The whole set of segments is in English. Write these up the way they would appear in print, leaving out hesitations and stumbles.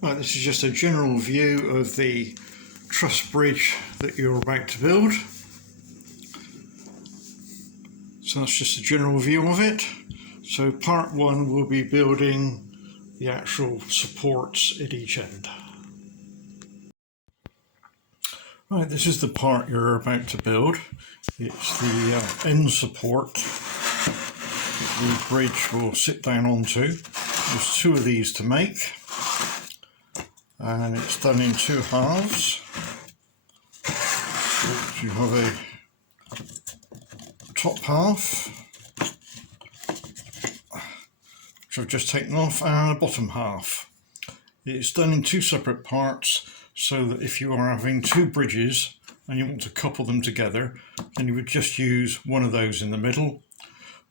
Right, this is just a general view of the truss bridge that you're about to build. So that's just a general view of it. So part one will be building the actual supports at each end. Right, this is the part you're about to build. It's the end support that the bridge will sit down onto. There's two of these to make, and it's done in two halves. So you have a top half, which I've just taken off, and a bottom half. It's done in two separate parts, so that if you are having two bridges and you want to couple them together, then you would just use one of those in the middle.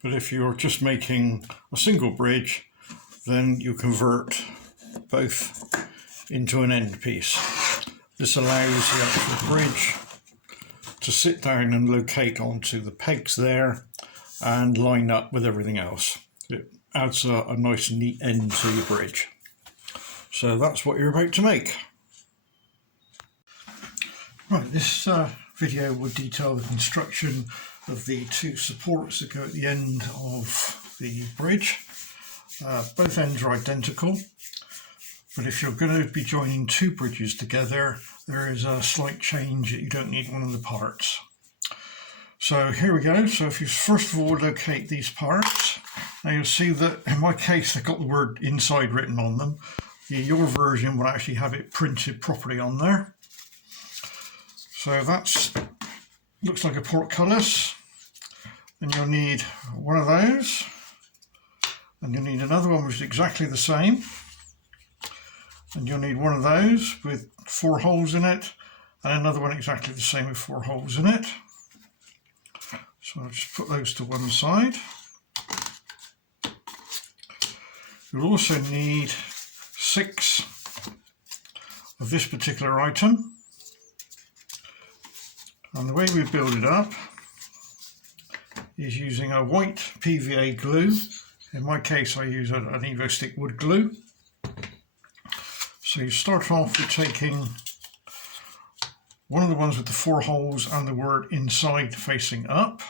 But if you're just making a single bridge, then you convert both into an end piece. This allows the actual bridge to sit down and locate onto the pegs there and line up with everything else. It adds a nice neat end to your bridge. So that's what you're about to make. Right, this video will detail the construction of the two supports that go at the end of the bridge. Both ends are identical, but if you're going to be joining two bridges together, there is a slight change that you don't need one of the parts. So here we go. So if you first of all locate these parts, now you'll see that in my case they've got the word inside written on them. Your version will actually have it printed properly on there. So that's looks like a portcullis, and you'll need one of those, and you'll need another one which is exactly the same, and you'll need one of those with 4 holes in it, and another one exactly the same with 4 holes in it. So I'll just put those to one side. You'll also need 6 of this particular item. And the way we build it up is using a white PVA glue. In my case I use an EvoStick wood glue. So you start off with taking one of the ones with the 4 holes and the word inside facing up.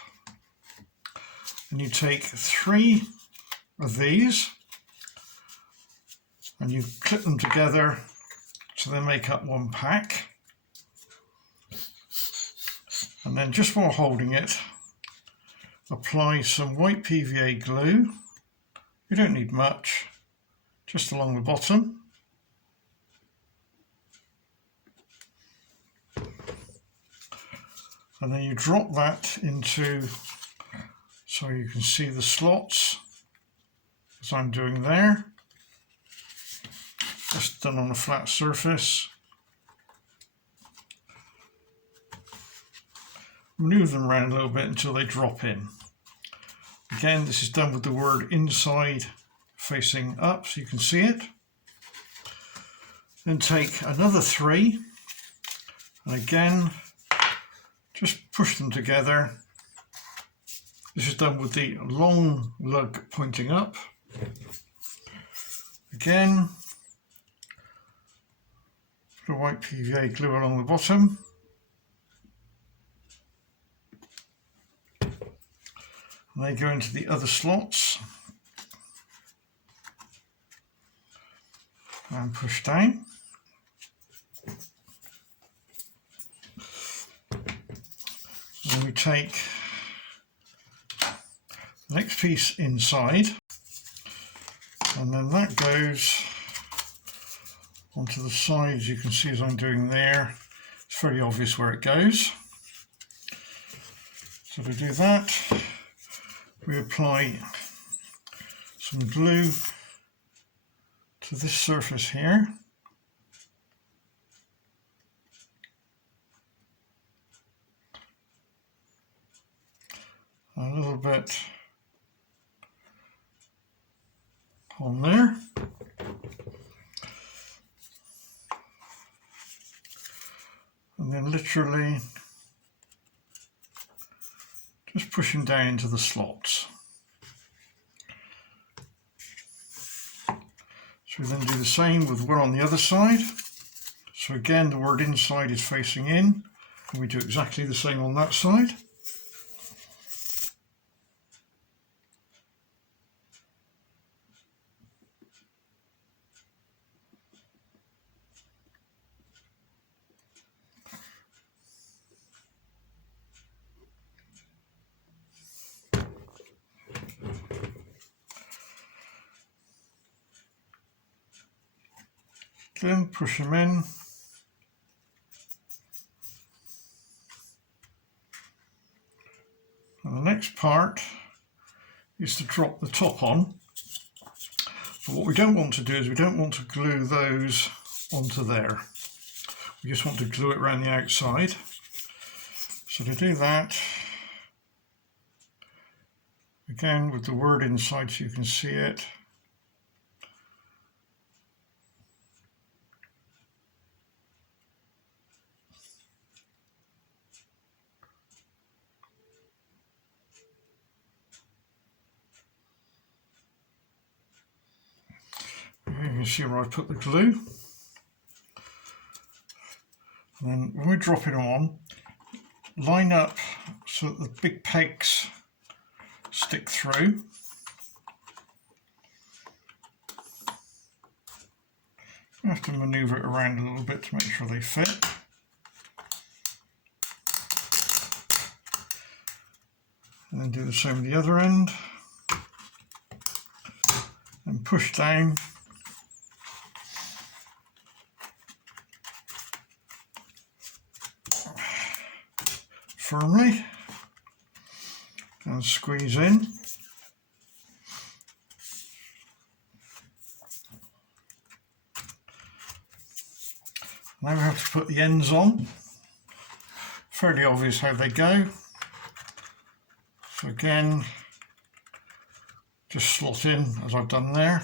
And you take 3 of these and you clip them together so they make up one pack. And then just while holding it, apply some white PVA glue. You don't need much, just along the bottom. And then you drop that into, so you can see the slots, as I'm doing there. Just done on a flat surface. Move them around a little bit until they drop in. Again, this is done with the word inside facing up so you can see it. Then take another 3 and again just push them together. This is done with the long lug pointing up. Again, put a white PVA glue along the bottom. And they go into the other slots and push down. And we take the next piece inside, and then that goes onto the sides. You can see as I'm doing there, it's very obvious where it goes. So to do that, we apply some glue to this surface here. A little bit on there. And then literally just pushing down into the slots. So we then do the same with one on the other side. So again, the word inside is facing in, and we do exactly the same on that side. Then push them in. And the next part is to drop the top on. But what we don't want to do is we don't want to glue those onto there. We just want to glue it around the outside. So to do that, again with the word inside so you can see it, you can see where I put the glue. And then when we drop it on, line up so that the big pegs stick through. You have to manoeuvre it around a little bit to make sure they fit. And then do the same with the other end. And push down. Firmly. And squeeze in. Now we have to put the ends on. Fairly obvious how they go. So again, just slot in as I've done there.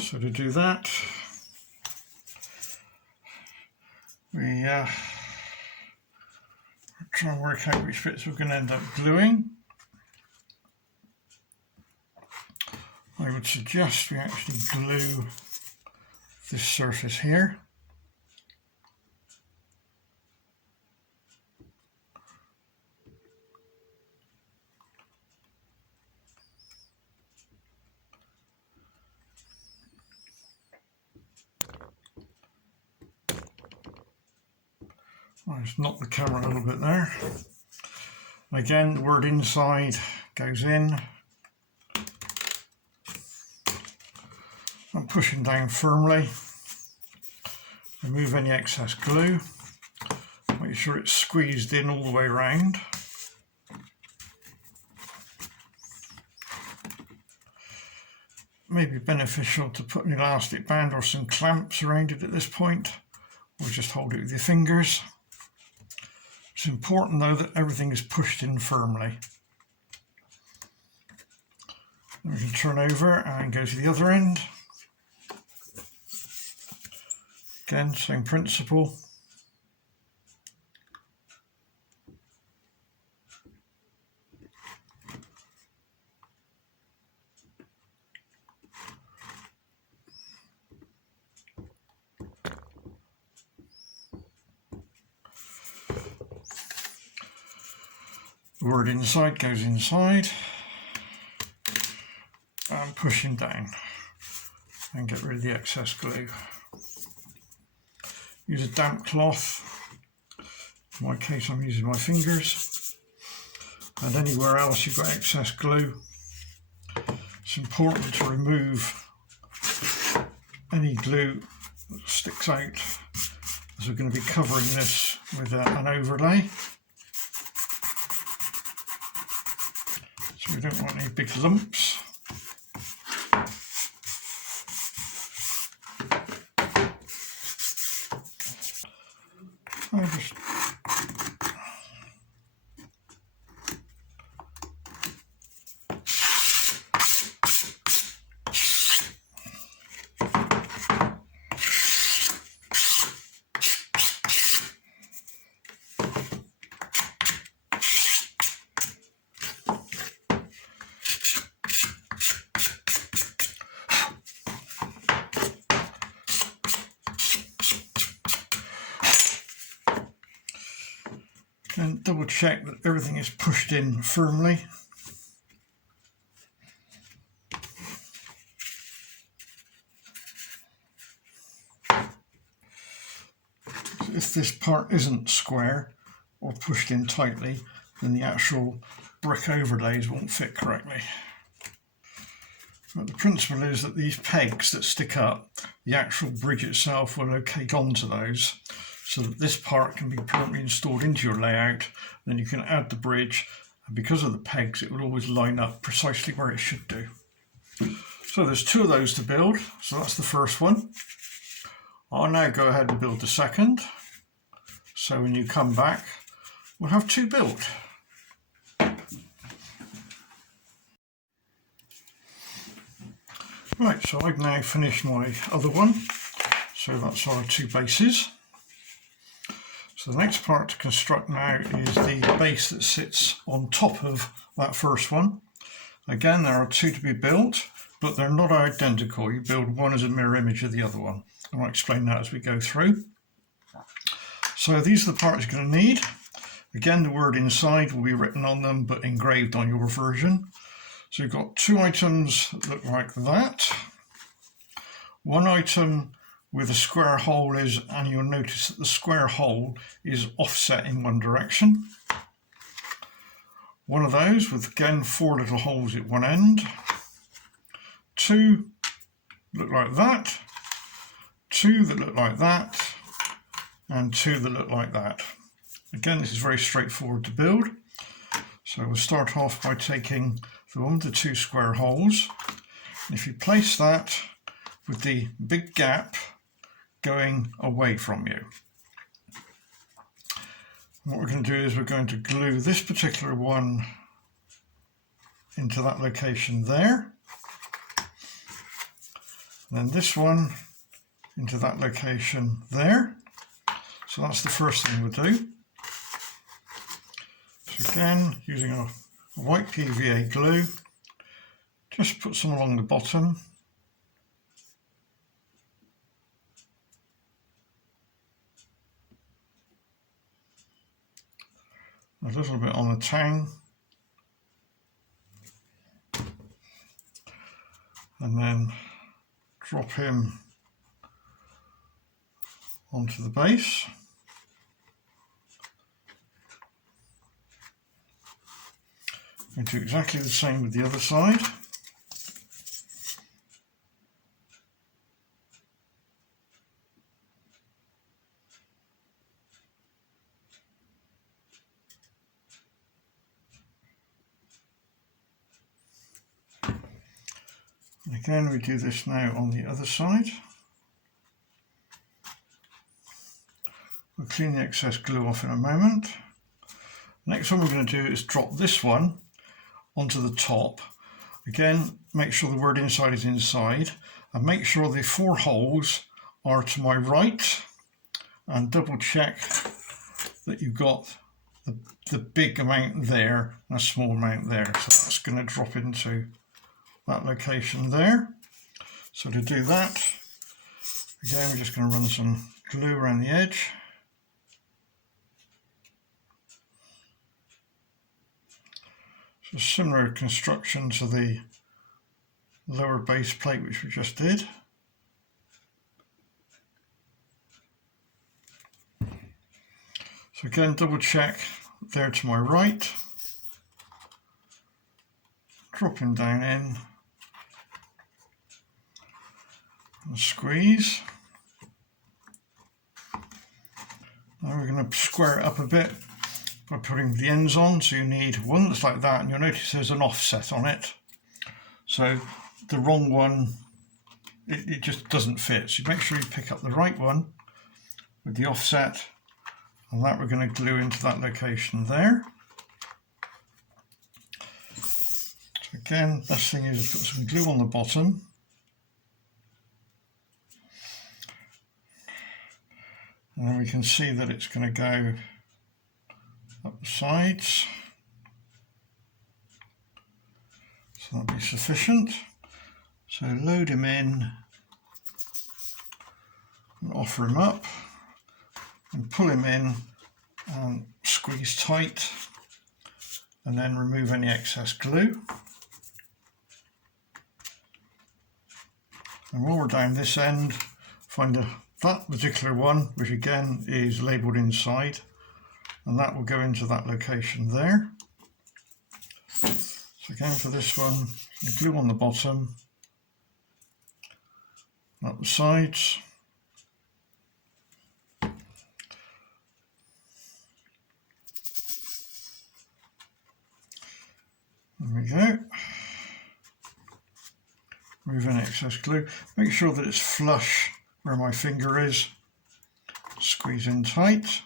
So to do that, we try and work out which bits we're going to end up gluing. I would suggest we actually glue this surface here. I'll just knock the camera a little bit there. Again, the word inside goes in. I'm pushing down firmly. Remove any excess glue. Make sure it's squeezed in all the way around. May be beneficial to put an elastic band or some clamps around it at this point, or just hold it with your fingers. It's important though that everything is pushed in firmly. Then we can turn over and go to the other end. Again, same principle. The word inside goes inside, and pushing down and get rid of the excess glue. Use a damp cloth. In my case, I'm using my fingers, and anywhere else you've got excess glue, it's important to remove any glue that sticks out, as we're going to be covering this with an overlay. So we don't want any big lumps. I'll just And double check that everything is pushed in firmly. If this part isn't square or pushed in tightly, then the actual brick overlays won't fit correctly. But the principle is that these pegs that stick up, the actual bridge itself will locate onto those, so that this part can be permanently installed into your layout. Then you can add the bridge, and because of the pegs it will always line up precisely where it should do. So there's 2 of those to build, so that's the first one. I'll now go ahead and build the second. So when you come back, we'll have 2 built. Right, so I've now finished my other one. So that's our 2 bases. So the next part to construct now is the base that sits on top of that first one. Again, there are 2 to be built, but they're not identical. You build one as a mirror image of the other one. I'll explain that as we go through. So these are the parts you're going to need. Again, the word inside will be written on them, but engraved on your version. So you've got 2 items that look like that. 1 item with a square hole is, and you'll notice that the square hole is offset in one direction. 1 of those with, again, 4 little holes at one end. 2 look like that. 2 that look like that. And 2 that look like that. Again, this is very straightforward to build. So we'll start off by taking the one with the 2 square holes. And if you place that with the big gap going away from you. What we're going to do is we're going to glue this particular one into that location there. And then this one into that location there. So that's the first thing we'll do. So again, using a white PVA glue, just put some along the bottom. A little bit on the tang. And then drop him onto the base. And do exactly the same with the other side. And again, we do this now on the other side. We'll clean the excess glue off in a moment. Next one we're going to do is drop this one onto the top. Again, make sure the word inside is inside, and make sure the 4 holes are to my right, and double check that you've got the big amount there and a small amount there. So that's going to drop into that location there. So to do that, again, we're just going to run some glue around the edge. So similar construction to the lower base plate which we just did. So again, double check there to my right, drop him down in and squeeze. Now we're going to square it up a bit by putting the ends on. So you need one that's like that, and you'll notice there's an offset on it. So the wrong one, it just doesn't fit. So make sure you pick up the right one with the offset, and that we're going to glue into that location there. So again, best thing is to put some glue on the bottom. And then we can see that it's going to go up the sides. So that'll be sufficient. So load him in and offer him up and pull him in and squeeze tight, and then remove any excess glue. And while we're down this end, find that particular one, which again is labelled inside, and that will go into that location there. So again for this one, glue on the bottom, up the sides. There we go. Remove any excess glue. Make sure that it's flush where my finger is. Squeeze in tight.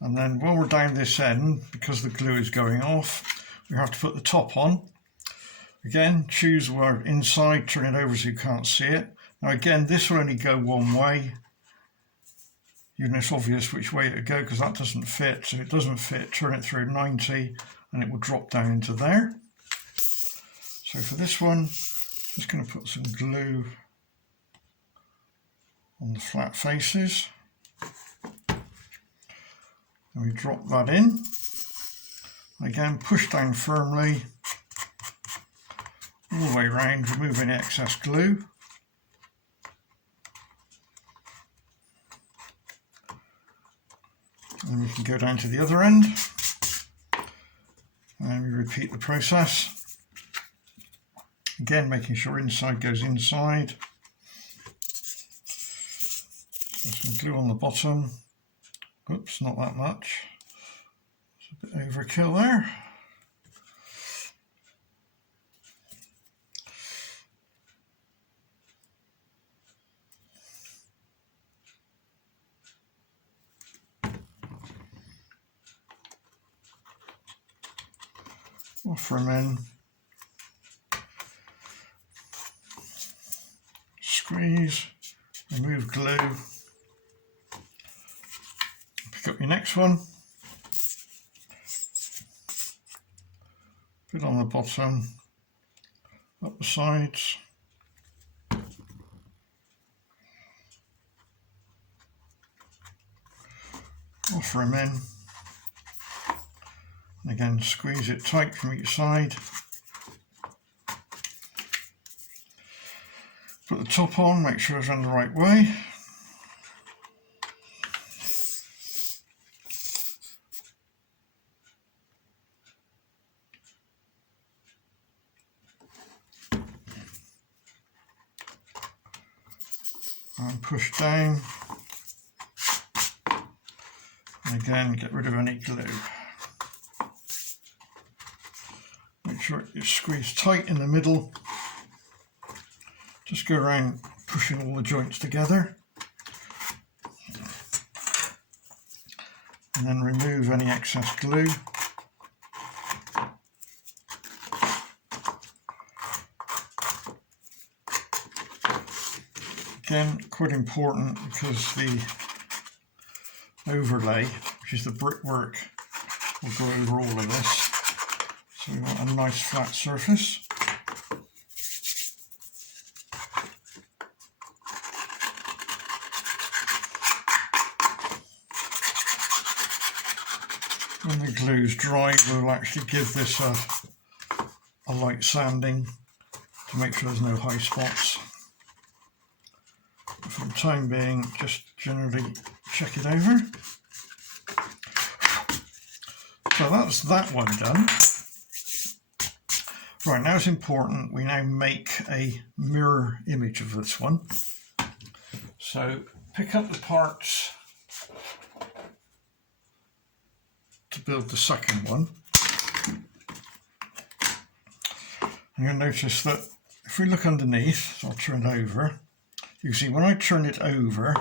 And then while we're down this end, because the glue is going off, we have to put the top on. Again, choose where inside, turn it over so you can't see it. Now again, this will only go one way. Even though it's obvious which way it would go because that doesn't fit. So if it doesn't fit, turn it through 90 and it will drop down into there. So for this one, just going to put some glue on the flat faces. And we drop that in. Again, push down firmly all the way around, remove any excess glue. And we can go down to the other end. And we repeat the process. Again, making sure inside goes inside. So some glue on the bottom. Oops, not that much. It's a bit overkill there. Off them in. Squeeze, remove glue. Pick up your next one. Put on the bottom, up the sides. Offer them in. And again, squeeze it tight from each side. Put the top on, make sure it's on the right way. And push down. And again, get rid of any glue. Make sure it's squeezed tight in the middle. Just go around pushing all the joints together. And then remove any excess glue. Again, quite important because the overlay, which is the brickwork, will go over all of this. So we want a nice flat surface. When the glue's dry, we'll actually give this a light sanding to make sure there's no high spots. For the time being, just generally check it over. So that's that one done. Right, now it's important we now make a mirror image of this one. So pick up the parts to build the second one. And you'll notice that if we look underneath, so I'll turn it over, you can see when I turn it over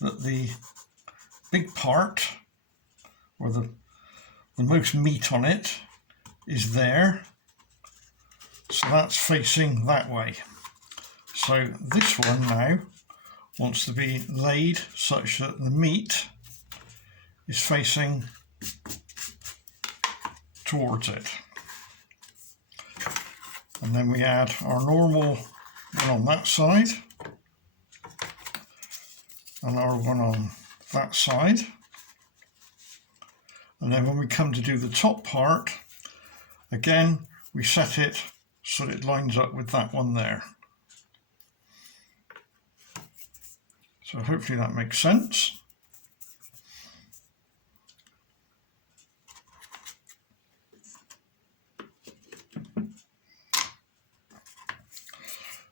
that the big part, or the most meat on it, is there. So that's facing that way. So this one now wants to be laid such that the meat is facing towards it. And then we add our normal one on that side and our one on that side. And then when we come to do the top part, again, we set it so that it lines up with that one there. So hopefully that makes sense.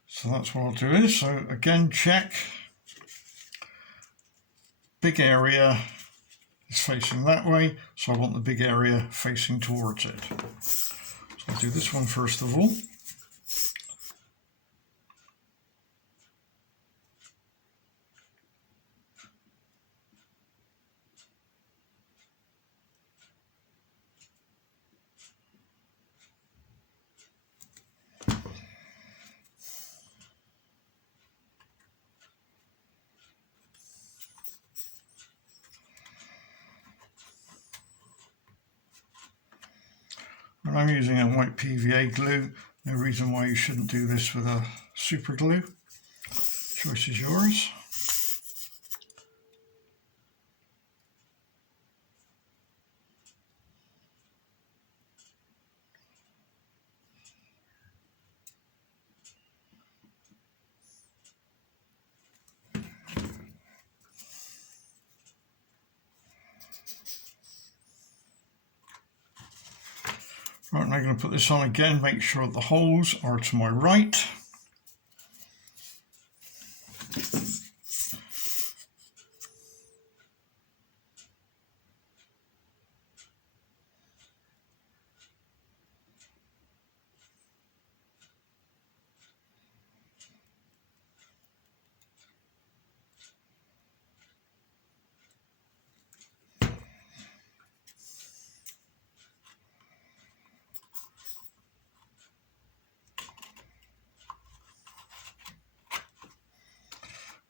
So that's what I'll do is, so again, check. Big area is facing that way, so I want the big area facing towards it. So I'll do this one first of all. And I'm using a white PVA glue. No reason why you shouldn't do this with a super glue. Choice is yours. Right, now I'm going to put this on again, make sure that the holes are to my right.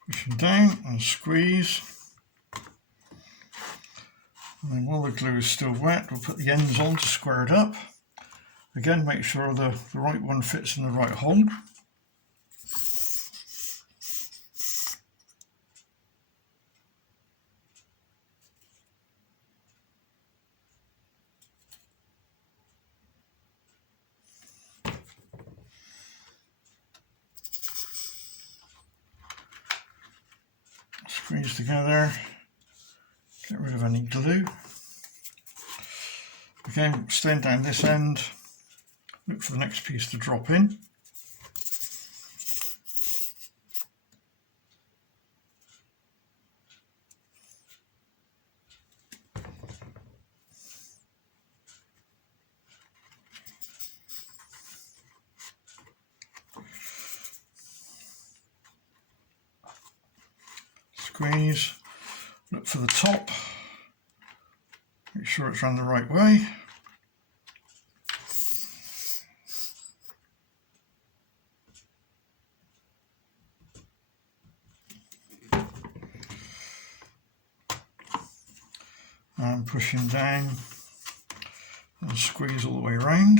Push them down and squeeze. And then while the glue is still wet, we'll put the ends on to square it up. Again, make sure the right one fits in the right hole. Squeeze together, get rid of any glue. Again, extend down this end, look for the next piece to drop in. Squeeze, look for the top, make sure it's run the right way. And pushing down and squeeze all the way around.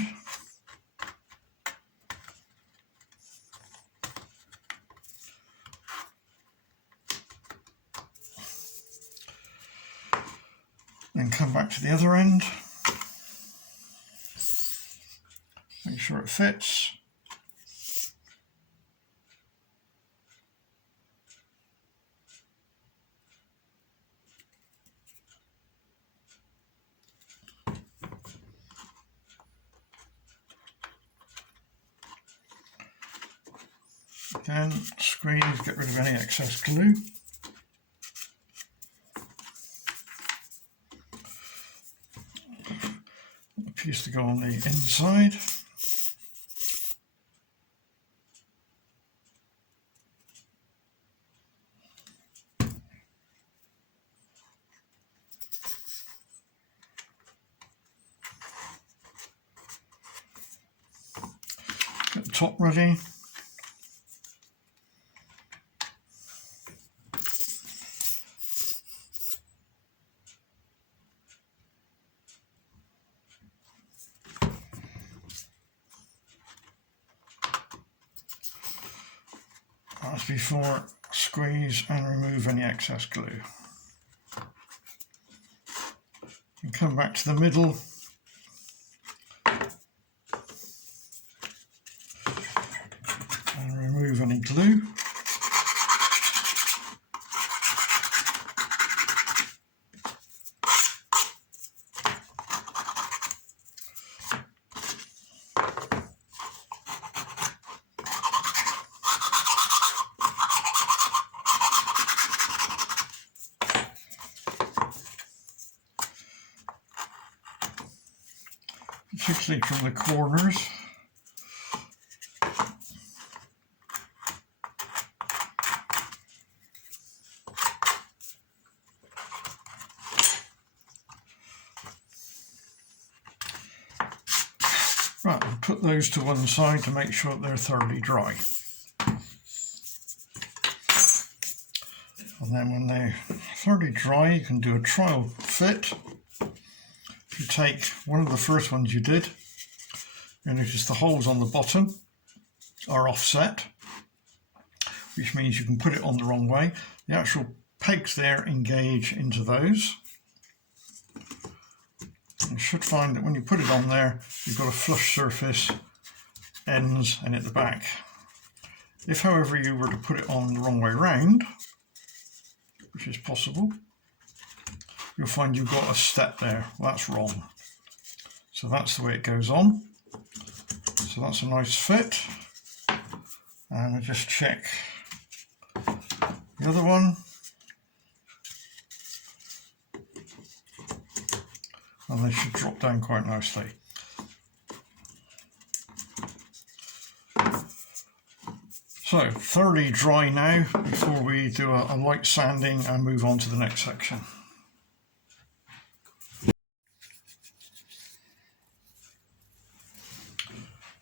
Then come back to the other end, make sure it fits. Again, squeeze, get rid of any excess glue. A piece to go on the inside. Get the top ready. As before, squeeze and remove any excess glue. come back to the middle, and remove any glue. Particularly from the corners. Right, we'll put those to one side to make sure that they're thoroughly dry. And then when they're thoroughly dry, you can do a trial fit. If you take one of the first ones you did, you'll notice the holes on the bottom are offset, which means you can put it on the wrong way. The actual pegs there engage into those. You should find that when you put it on there, you've got a flush surface, ends and at the back. If, however, you were to put it on the wrong way round, which is possible, you'll find you've got a step there. Well, that's wrong. So that's the way it goes on. So that's a nice fit. And I'll just check the other one. And they should drop down quite nicely. So, thoroughly dry now before we do a light sanding and move on to the next section.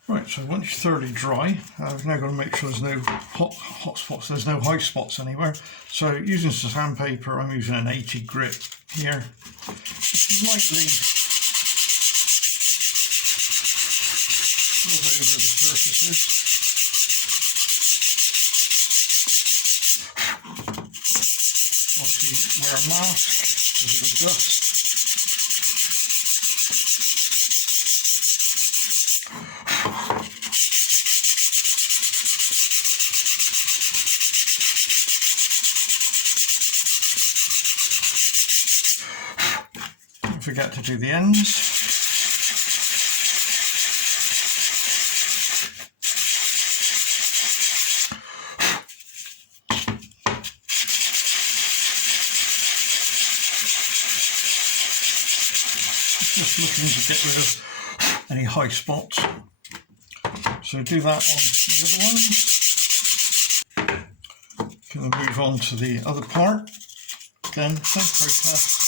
Right, so once you're thoroughly dry, I've now got to make sure there's no hot spots, there's no high spots anywhere. So using some sandpaper, I'm using an 80 grit here. Just lightly rub over the surfaces. Obviously wear a mask because of the dust. Don't forget to do the ends. Just looking to get rid of any high spots. So do that on the other one. Going to move on to the other part. Again, same process.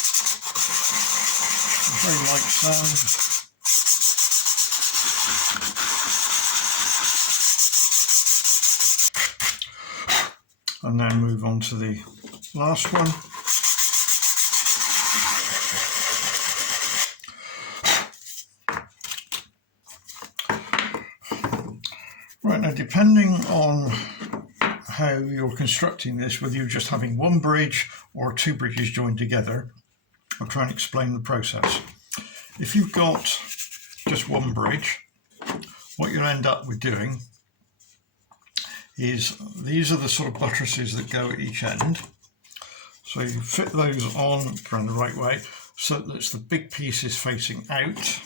A very light sand. And then move on to the last one. Right, now depending on how you're constructing this, whether you're just having one bridge or two bridges joined together, I'll try and explain the process. If you've got just one bridge, what you'll end up with doing is these are the sort of buttresses that go at each end. So you fit those on around the right way so that the big piece is facing out,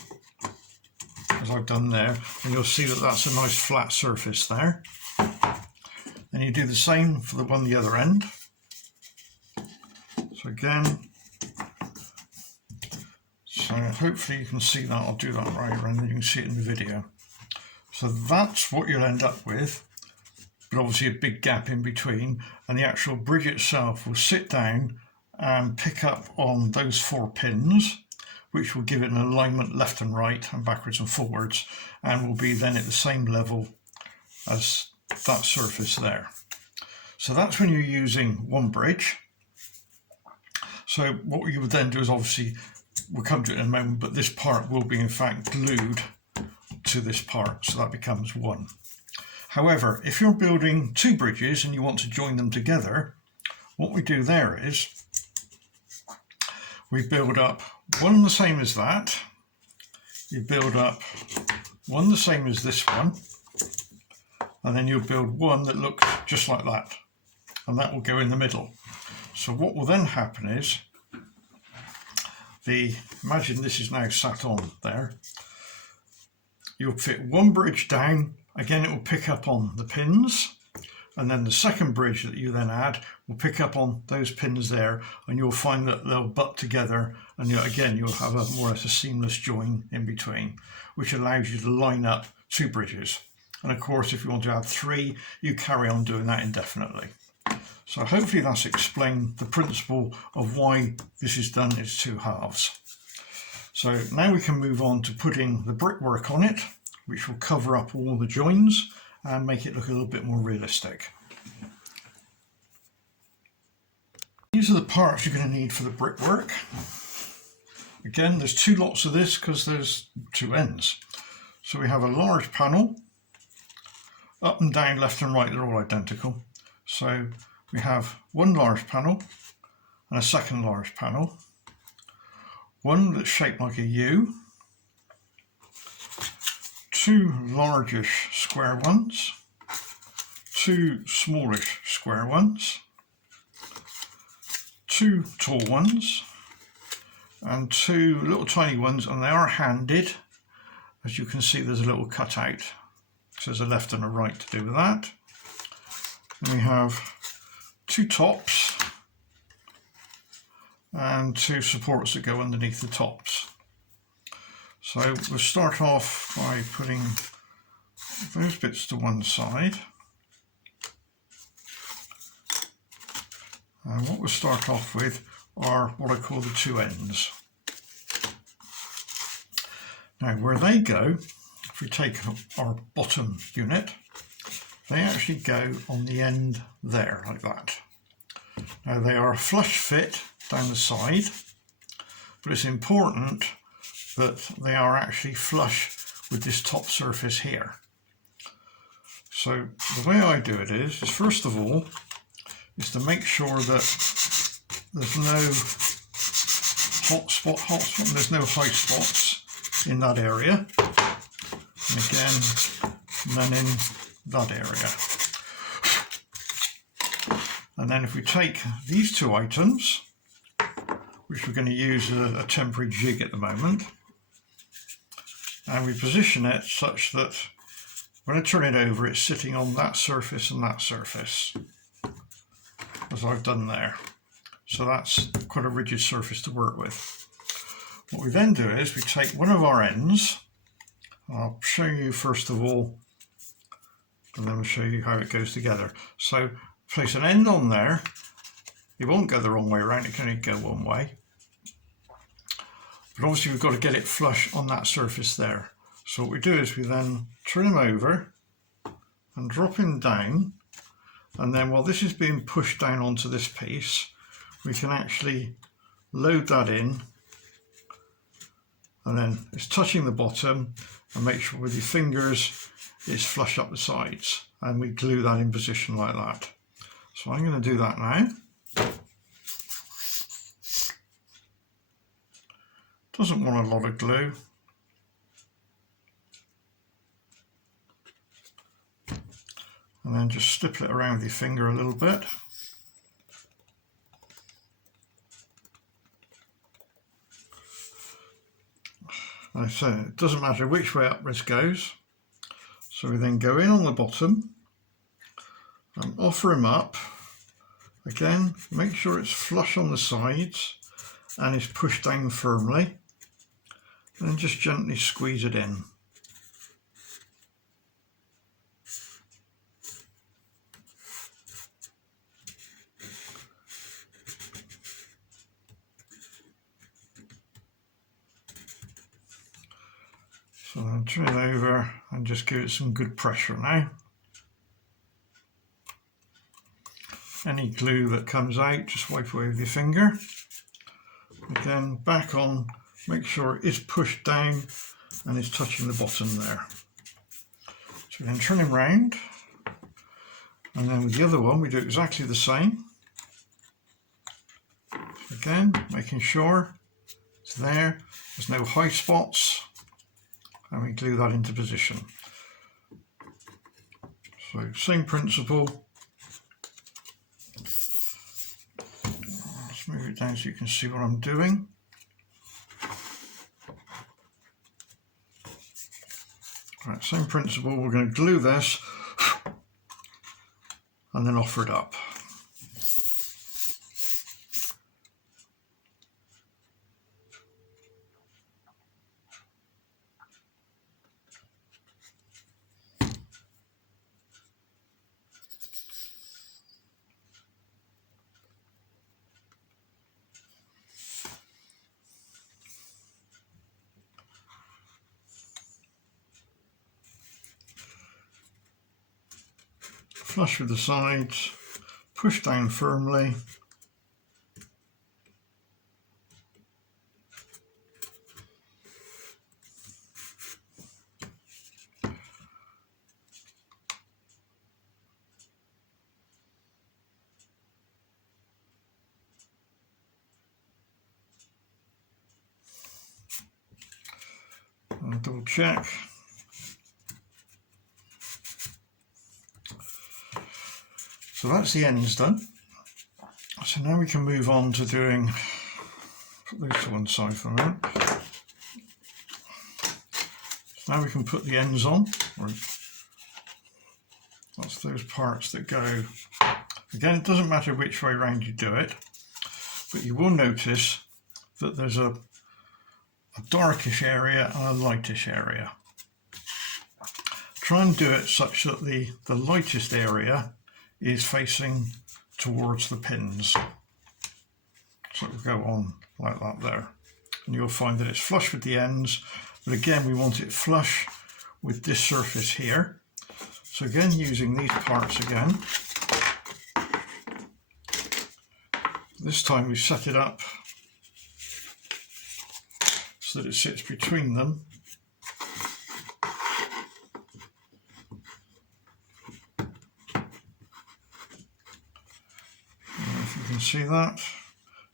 as I've done there, and you'll see that that's a nice flat surface there. And you do the same for the one the other end. So again, so hopefully you can see that. I'll do that right around and you can see it in the video. So that's what you'll end up with, but obviously a big gap in between, and the actual bridge itself will sit down and pick up on those 4 pins, which will give it an alignment left and right and backwards and forwards, and will be then at the same level as that surface there. So that's when you're using one bridge. So what you would then do is, obviously we'll come to it in a moment, but this part will be in fact glued to this part, so that becomes one. However, if you're building 2 bridges and you want to join them together, what we do there is we build up one the same as that. You build up one the same as this one, and then you'll build one that looks just like that, and that will go in the middle. So what will then happen is, imagine this is now sat on there, you'll fit one bridge down, again it will pick up on the pins, and then the second bridge that you then add will pick up on those pins there, and you'll find that they'll butt together, and again you'll have a more or less a seamless join in between, which allows you to line up two bridges. And of course, if you want to add three, you carry on doing that indefinitely. So hopefully that's explained the principle of why this is done as two halves. So now we can move on to putting the brickwork on it, which will cover up all the joins and make it look a little bit more realistic. These are the parts you're going to need for the brickwork. Again, there's two lots of this because there's two ends. So we have a large panel, up and down, left and right, they're all identical. So we have one large panel and a second large panel, one that's shaped like a U, two largish square ones, two smallish square ones, two tall ones, and two little tiny ones, and they are handed. As you can see, there's a little cutout. So there's a left and a right to do with that. And we have two tops and two supports that go underneath the tops. So we'll start off by putting those bits to one side. And what we'll start off with are what I call the two ends. Now where they go, if we take our bottom unit, they actually go on the end there, like that. Now they are a flush fit down the side, but it's important that they are actually flush with this top surface here. So the way I do it is first of all, is to make sure that there's no hot spot, and there's no high spots in that area. And again, and then in that area. And then if we take these two items, which we're going to use as a temporary jig at the moment, and we position it such that when I turn it over, it's sitting on that surface and that surface, as I've done there. So that's quite a rigid surface to work with. What we then do is we take one of our ends. I'll show you first of all, and then we'll show you how it goes together. So place an end on there. It won't go the wrong way around, it can only go one way. But obviously we've got to get it flush on that surface there. So what we do is we then turn him over and drop him down, and then while this is being pushed down onto this piece, we can actually load that in, and then it's touching the bottom, and make sure with your fingers it's flush up the sides, and we glue that in position like that. So I'm going to do that now. Doesn't want a lot of glue. And then just stipple it around with your finger a little bit. Like I say, it doesn't matter which way up this goes. So we then go in on the bottom and offer him up. Again, make sure it's flush on the sides and it's pushed down firmly. And then just gently squeeze it in. So then turn it over and just give it some good pressure now. Any glue that comes out, just wipe away with your finger. Again, back on, make sure it is pushed down and is touching the bottom there. So then turn him round, and then with the other one we do exactly the same. Again, making sure it's there, there's no high spots, and we glue that into position. So same principle. Let's move it down so you can see what I'm doing. Right, same principle, we're going to glue this and then offer it up. Flush with the sides, push down firmly. And double check. So that's the ends done. So now we can move on to doing, put those to one side for a minute. So now we can put the ends on. That's those parts that go, again, it doesn't matter which way around you do it, but you will notice that there's a darkish area and a lightish area. Try and do it such that the lightest area is facing towards the pins. So it will go on like that there. And you'll find that it's flush with the ends, but again we want it flush with this surface here. So again, using these parts again. This time we set it up so that it sits between them. If you can see that.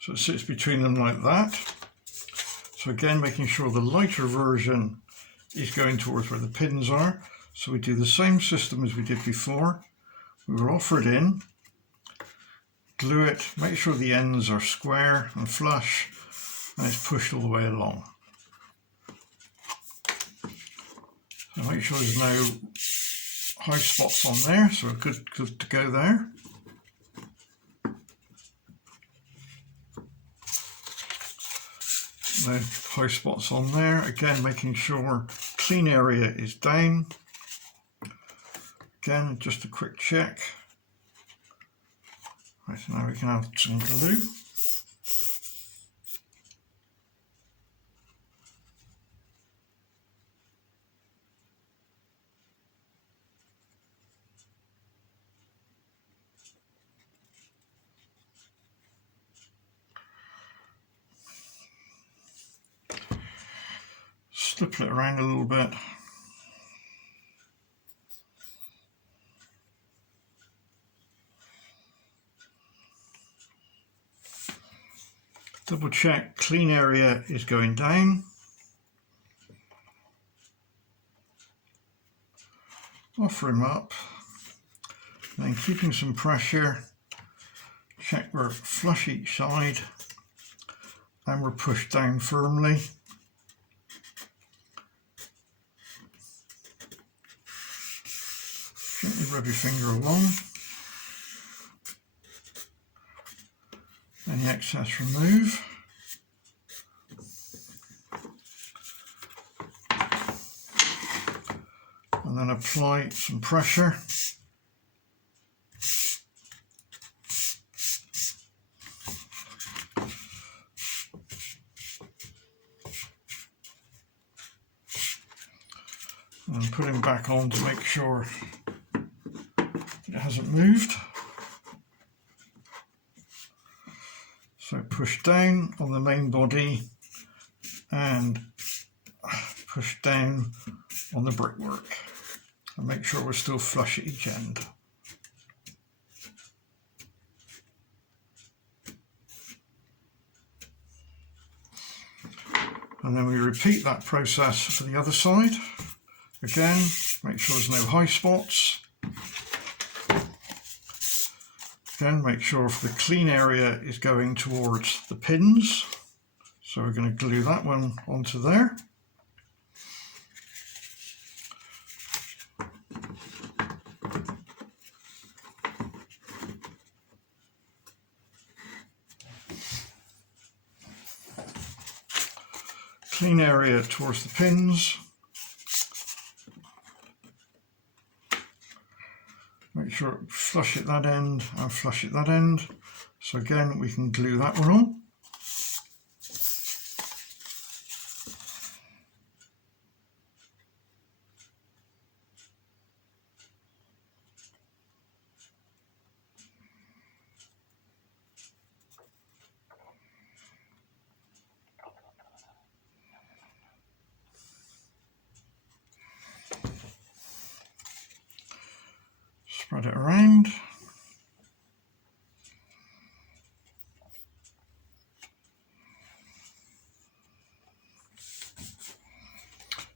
So it sits between them like that. So again, making sure the lighter version is going towards where the pins are. So we do the same system as we did before. We will offer it in, glue it, make sure the ends are square and flush, and it's pushed all the way along. So make sure there's no high spots on there, so we're good to go there. No high spots on there. Again, making sure clean area is down. Again, just a quick check. Right, so now we can add some glue. Stipple it around a little bit. Double check clean area is going down. Offer him up. And then keeping some pressure. Check we're flush each side and we're pushed down firmly. Gently rub your finger along. Any excess remove. And then apply some pressure. And put him back on to make sure it hasn't moved. So push down on the main body and push down on the brickwork and make sure we're still flush at each end. And then we repeat that process for the other side. Again, make sure there's no high spots. Again, make sure the clean area is going towards the pins. So we're going to glue that one onto there. Clean area towards the pins. Make sure flush at that end and flush at that end. So again, we can glue that one on. Spread it around.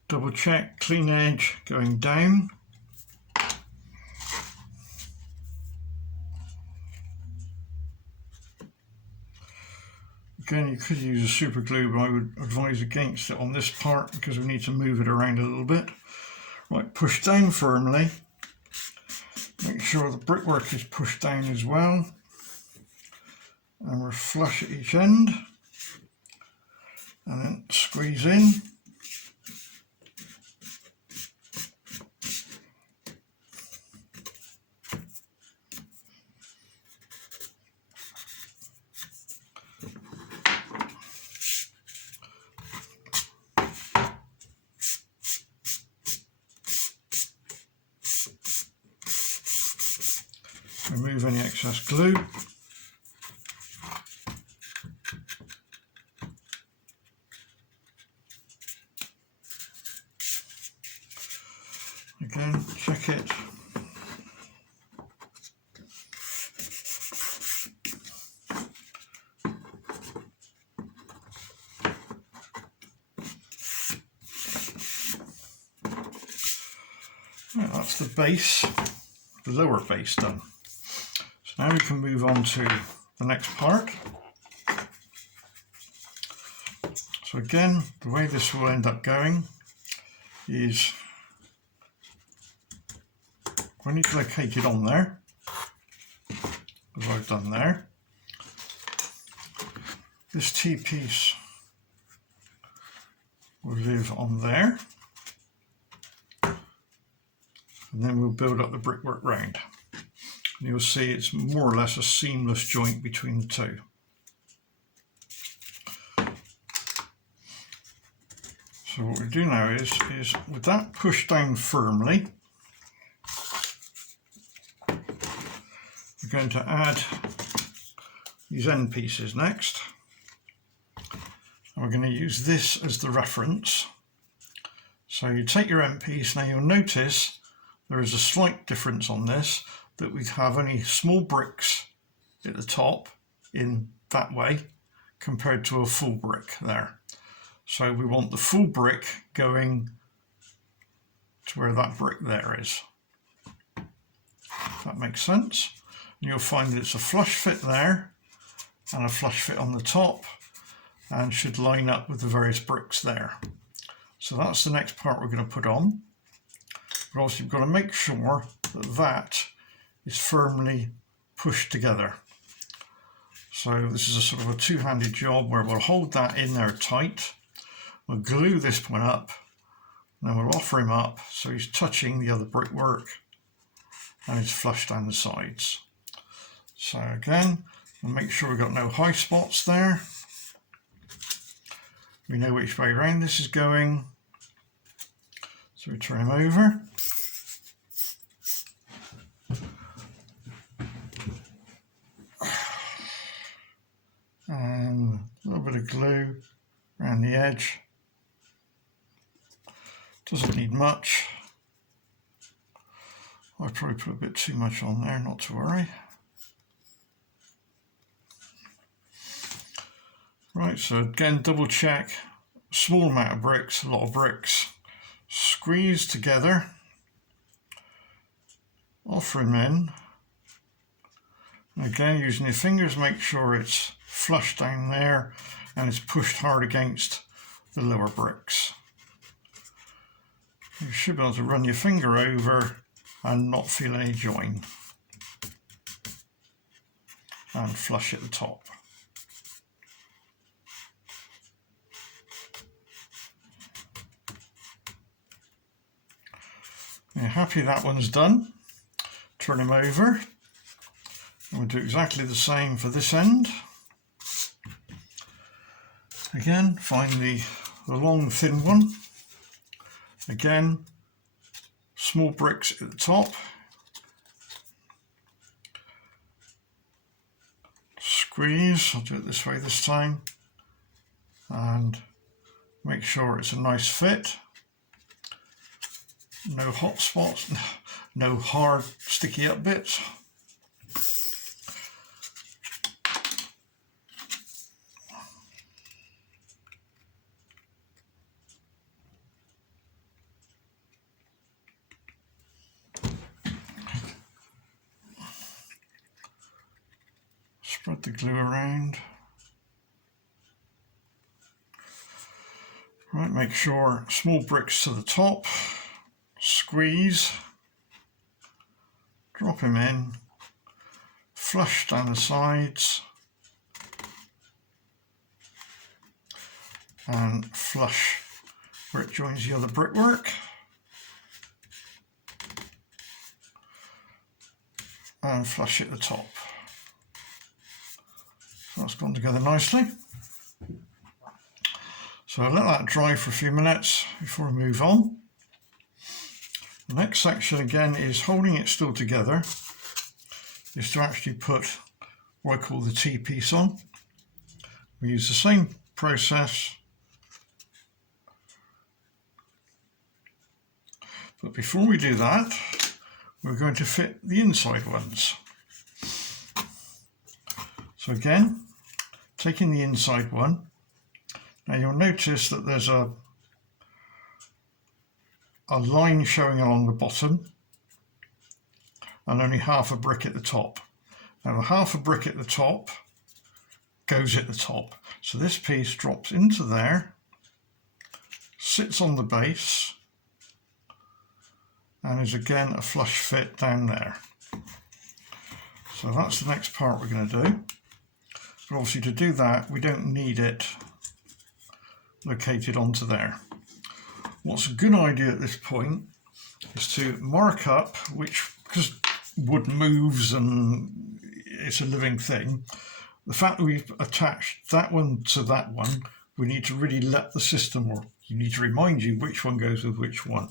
Double check, clean edge going down. Again, you could use a super glue, but I would advise against it on this part because we need to move it around a little bit. Right, push down firmly. Make sure the brickwork is pushed down as well. And we're flush at each end. And then squeeze in. Remove any excess glue. Again, check it. Right, that's the base, the lower base done. Now we can move on to the next part. So again, the way this will end up going is when you locate it on there, as I've done there, this T-piece will live on there, and then we'll build up the brickwork round. And you'll see it's more or less a seamless joint between the two. So what we do now is with that pushed down firmly, we're going to add these end pieces next. And we're going to use this as the reference. So you take your end piece, now you'll notice there is a slight difference on this, that we have only small bricks at the top in that way compared to a full brick there. So we want the full brick going to where that brick there is. If that makes sense. And you'll find that it's a flush fit there and a flush fit on the top and should line up with the various bricks there. So that's the next part we're going to put on. But also you've got to make sure that that is firmly pushed together. So this is a sort of a two-handed job where we'll hold that in there tight, we'll glue this one up, and then we'll offer him up so he's touching the other brickwork and it's flush down the sides. So again, we'll make sure we've got no high spots there. We know which way around this is going. So we turn him over. And a little bit of glue around the edge. Doesn't need much. I probably put a bit too much on there, not to worry. Right, so again, double check small amount of bricks, a lot of bricks, squeeze together, offer them in. And again, using your fingers, make sure it's flush down there and it's pushed hard against the lower bricks. You should be able to run your finger over and not feel any join. And flush at the top. You're happy that one's done. Turn them over. And we'll do exactly the same for this end. Again, find the long thin one. Again, small bricks at the top. Squeeze, I'll do it this way this time. And make sure it's a nice fit. No hot spots, no hard sticky up bits. Spread the glue around. Right, make sure small bricks to the top. Squeeze. Drop him in. Flush down the sides. And flush where it joins the other brickwork. And flush at the top. So that's gone together nicely. So I'll let that dry for a few minutes before we move on. The next section again is holding it still together, is to actually put what I call the T-piece on. We use the same process, but before we do that, we're going to fit the inside ones. So again, taking the inside one, now you'll notice that there's a line showing along the bottom and only half a brick at the top. Now the half a brick at the top goes at the top. So this piece drops into there, sits on the base, and is again a flush fit down there. So that's the next part we're going to do. But obviously to do that, we don't need it located onto there. What's a good idea at this point is to mark up which, because wood moves and it's a living thing, the fact that we've attached that one to that one, we need to really let the system, or you need to remind you which one goes with which one.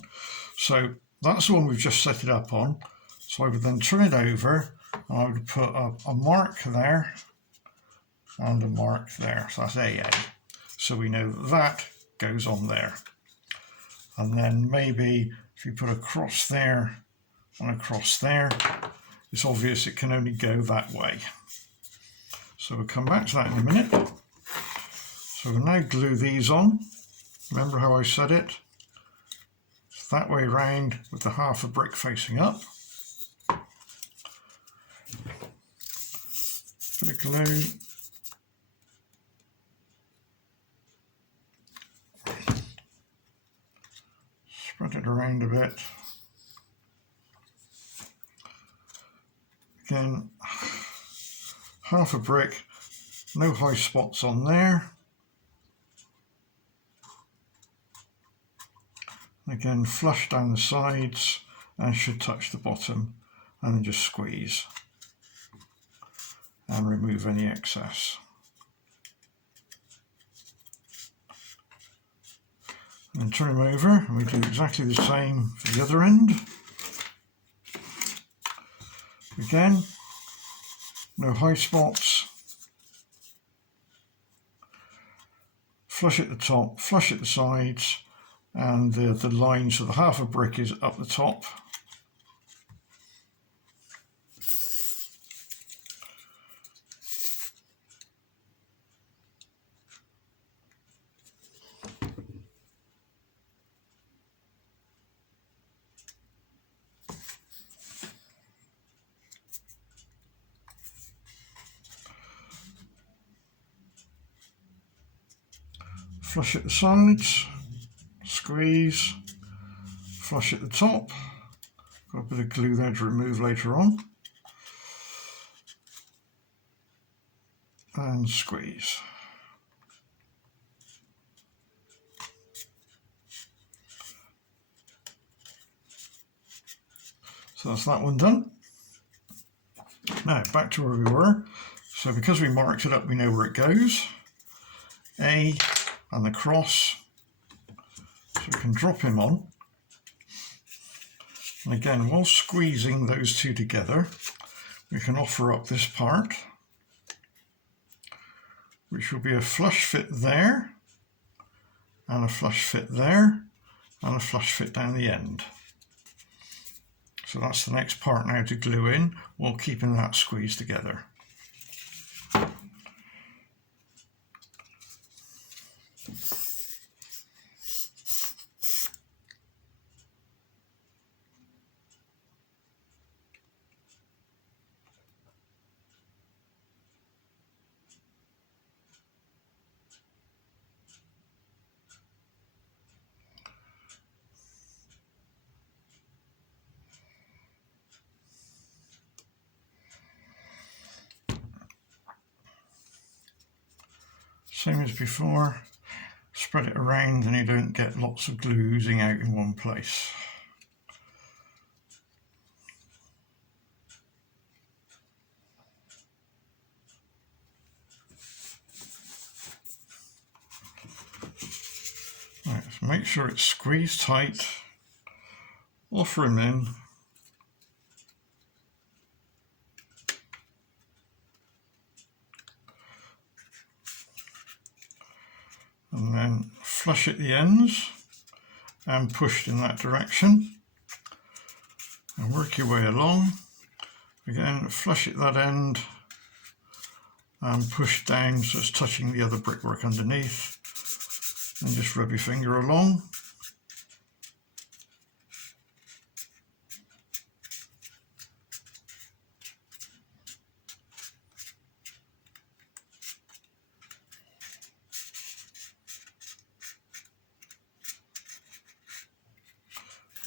So that's the one we've just set it up on. So I would then turn it over and I would put a mark there and a mark there. So that's AA. So we know that that goes on there. And then maybe if you put a cross there and a cross there, it's obvious it can only go that way. So we'll come back to that in a minute. So we'll now glue these on. Remember how I said it? It's that way round with the half a brick facing up. Bit of glue. Spread it around a bit. Again, half a brick, no high spots on there. Again, flush down the sides and should touch the bottom, and then just squeeze and remove any excess. And then turn them over and we do exactly the same for the other end. Again, no high spots. Flush at the top, flush at the sides, and the line, so the half a brick is up the top. flush at the sides, squeeze, flush at the top. Got a bit of glue there to remove later on. And squeeze. So that's that one done. Now back to where we were. So because we marked it up, we know where it goes. A and the cross. So we can drop him on. And again, while squeezing those two together, we can offer up this part, which will be a flush fit there, and a flush fit there, and a flush fit down the end. So that's the next part now to glue in while keeping that squeezed together. Same as before, spread it around and you don't get lots of glue oozing out in one place. Right, so make sure it's squeezed tight, offer him in. And then flush at the ends and push in that direction and work your way along. Again, flush at that end and push down so it's touching the other brickwork underneath, and just rub your finger along.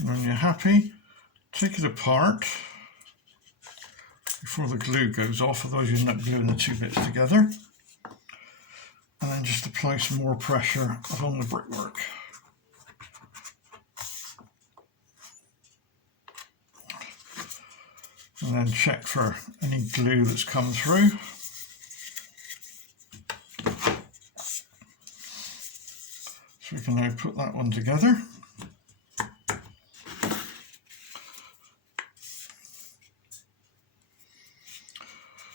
And when you're happy, take it apart before the glue goes off, otherwise you end up gluing the two bits together. And then just apply some more pressure along the brickwork. And then check for any glue that's come through. So we can now put that one together.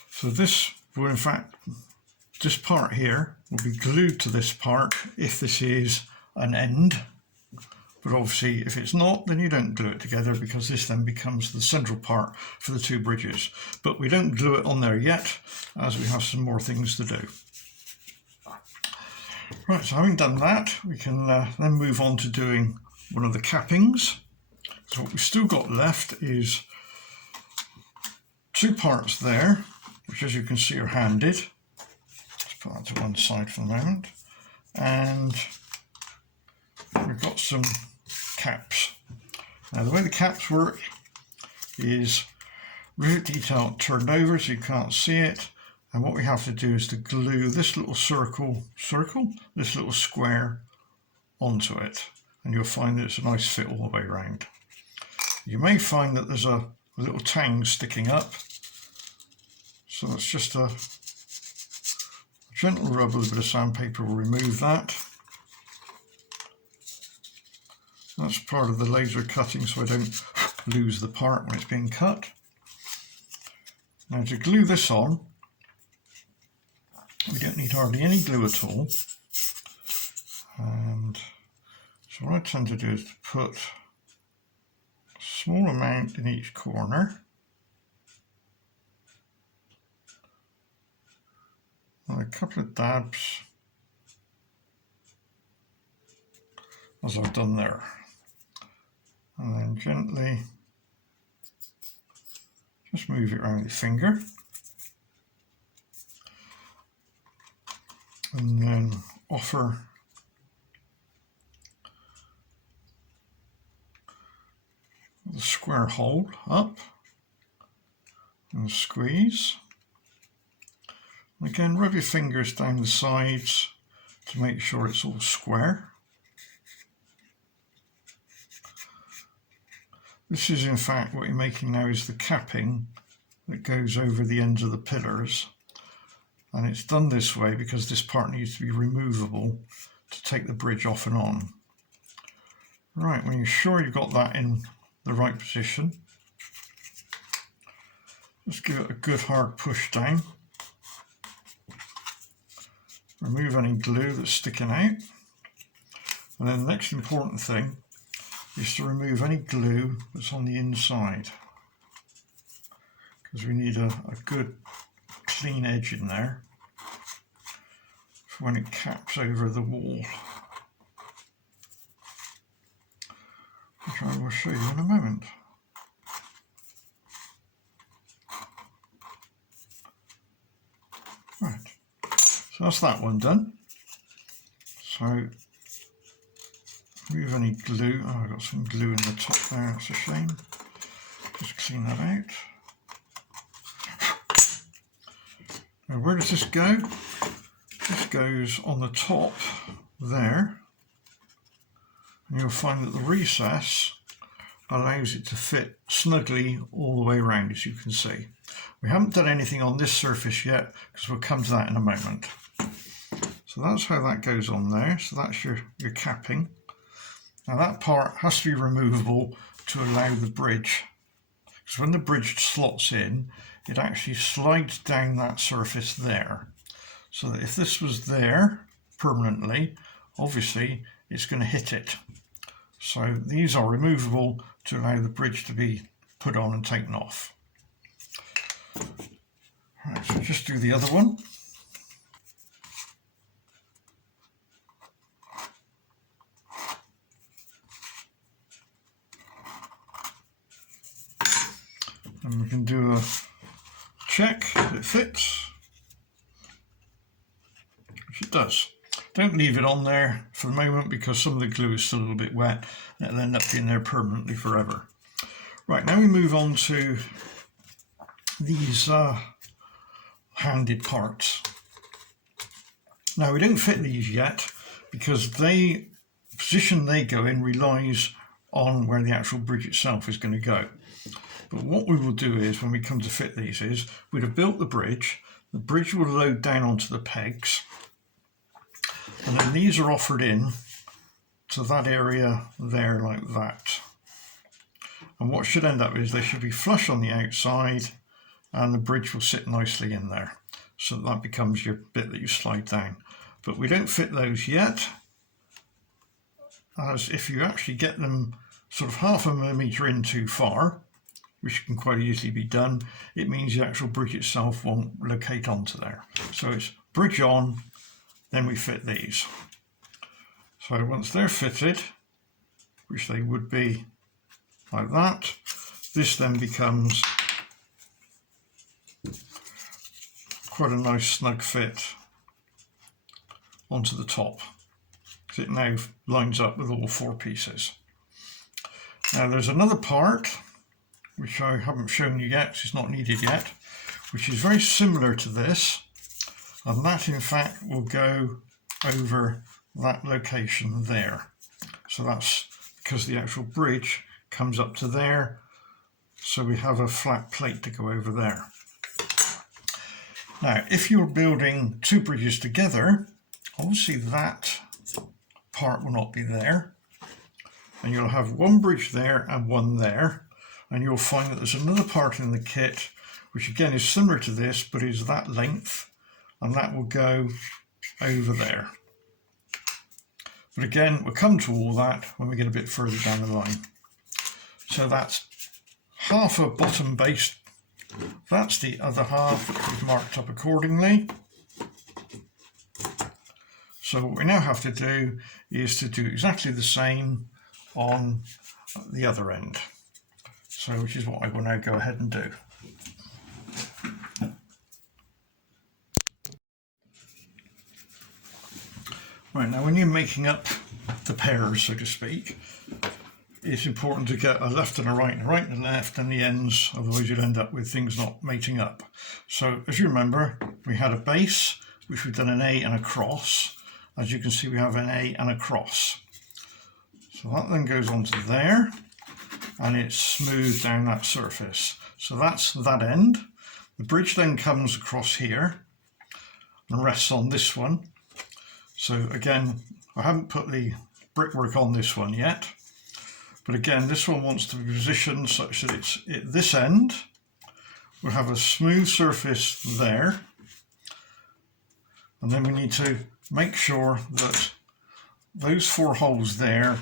So this will, in fact, this part here will be glued to this part if this is an end. But obviously if it's not, then you don't glue it together, because this then becomes the central part for the two bridges. But we don't glue it on there yet, as we have some more things to do. Right, so having done that, we can then move on to doing one of the cappings. So what we've still got left is two parts there, which as you can see are handed. Let's put that to one side for the moment. And we've got some caps. Now the way the caps work is rivet detail turned over so you can't see it, and what we have to do is to glue this little this little square onto it, and you'll find that it's a nice fit all the way around. You may find that there's a little tang sticking up, so that's just a gentle rub with a bit of sandpaper will remove that. That's part of the laser cutting, so I don't lose the part when it's being cut. Now to glue this on, we don't need hardly any glue at all. And so what I tend to do is to put a small amount in each corner. And a couple of dabs, as I've done there. And then gently just move it around the finger. And then offer square hole up and squeeze. And again, rub your fingers down the sides to make sure it's all square. This is in fact what you're making now is the capping that goes over the ends of the pillars, and it's done this way because this part needs to be removable to take the bridge off and on. Right, when you're sure you've got that in the right position, just give it a good hard push down. Remove any glue that's sticking out, and then the next important thing is to remove any glue that's on the inside, because we need a good clean edge in there for when it caps over the wall, which I will show you in a moment. Right, so that's that one done. So remove any glue. Oh, I've got some glue in the top there, that's a shame. Just clean that out. Now where does this go? This goes on the top there, and you'll find that the recess allows it to fit snugly all the way around, as you can see. We haven't done anything on this surface yet because we'll come to that in a moment. So that's how that goes on there. So that's your capping. Now that part has to be removable to allow the bridge, because when the bridge slots in, it actually slides down that surface there. So that if this was there permanently, obviously it's going to hit it. So these are removable to allow the bridge to be put on and taken off. Right, so just do the other one. And we can do a check if it fits, which it does. Don't leave it on there for the moment because some of the glue is still a little bit wet and it'll end up being there permanently forever. Right, now we move on to these handed parts. Now we don't fit these yet because the position they go in relies on where the actual bridge itself is going to go. But what we will do is, when we come to fit these, is we'd have built the bridge will load down onto the pegs, and then these are offered in to that area there like that. And what should end up is they should be flush on the outside and the bridge will sit nicely in there. So that becomes your bit that you slide down. But we don't fit those yet, as if you actually get them sort of 0.5 millimetre in too far, which can quite easily be done, it means the actual bridge itself won't locate onto there. So it's bridge on, then we fit these. So once they're fitted, which they would be like that, this then becomes quite a nice snug fit onto the top, because it now lines up with all 4 pieces. Now there's another part which I haven't shown you yet, because it's not needed yet, which is very similar to this, and that in fact will go over that location there. So that's because the actual bridge comes up to there, so we have a flat plate to go over there. Now if you're building 2 bridges together, obviously that part will not be there, and you'll have one bridge there and one there. And you'll find that there's another part in the kit which again is similar to this but is that length, and that will go over there. But again, we'll come to all that when we get a bit further down the line. So that's half a bottom base, that's the other half, which we've marked up accordingly. So what we now have to do is to do exactly the same on the other end. So, which is what I will now go ahead and do. Right, now when you're making up the pairs, so to speak, it's important to get a left and a right and a left and the ends, otherwise you'll end up with things not mating up. So as you remember, we had a base, which we've done an A and a cross. As you can see, we have an A and a cross. So that then goes onto there, and it's smoothed down that surface. So that's that end. The bridge then comes across here and rests on this one. So again, I haven't put the brickwork on this one yet. But again, this one wants to be positioned such that it's at this end. We'll have a smooth surface there. And then we need to make sure that those 4 holes there,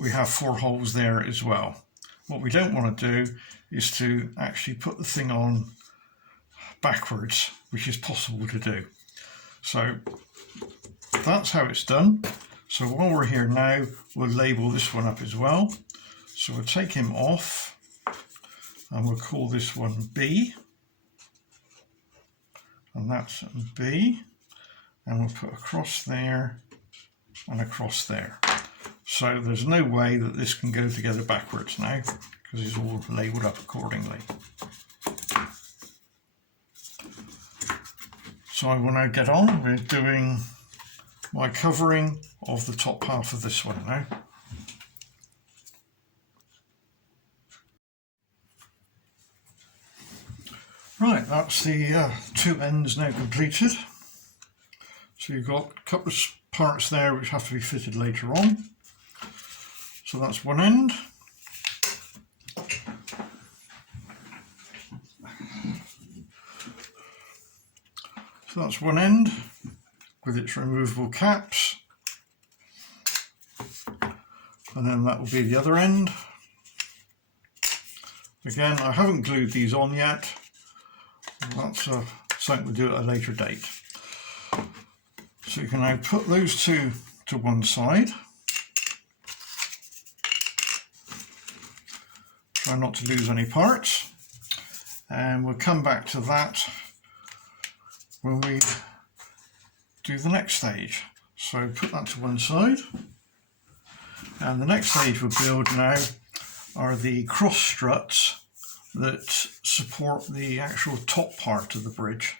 we have 4 holes there as well. What we don't want to do is to actually put the thing on backwards, which is possible to do. So that's how it's done. So while we're here now, we'll label this one up as well. So we'll take him off and we'll call this one B, and that's B, and we'll put across there and across there. So there's no way that this can go together backwards now because it's all labelled up accordingly. So I will now get on with doing my covering of the top half of this one now. Right, that's the 2 ends now completed. So you've got a couple of parts there which have to be fitted later on. So that's one end. So that's one end with its removable caps. And then that will be the other end. Again, I haven't glued these on yet. That's something we'll do at a later date. So you can now put those 2 to one side. Try not to lose any parts. And we'll come back to that when we do the next stage. So put that to one side. And the next stage we'll build now are the cross struts that support the actual top part of the bridge.